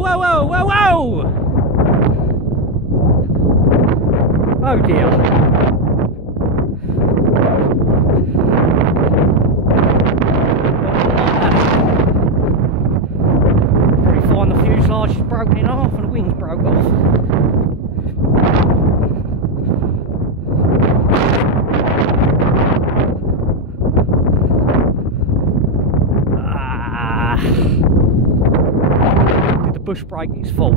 whoa, whoa, whoa, whoa, whoa! Oh dear. Probably find the fuselage is broken in half and the wings broke off. Did the bush brake its fault?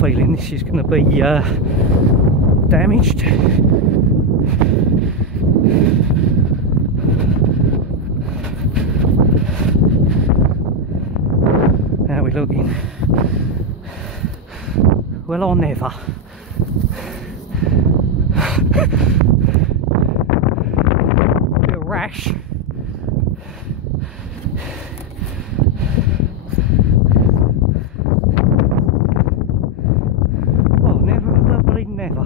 Feeling this is going to be damaged. How are we looking? Well, or never. Bit of rash. Never. I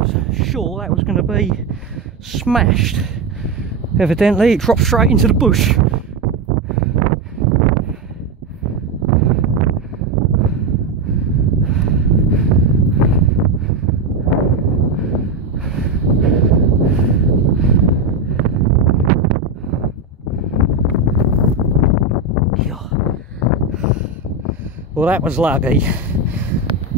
was sure that was going to be smashed. Evidently it dropped straight into the bush. Well, that was lucky.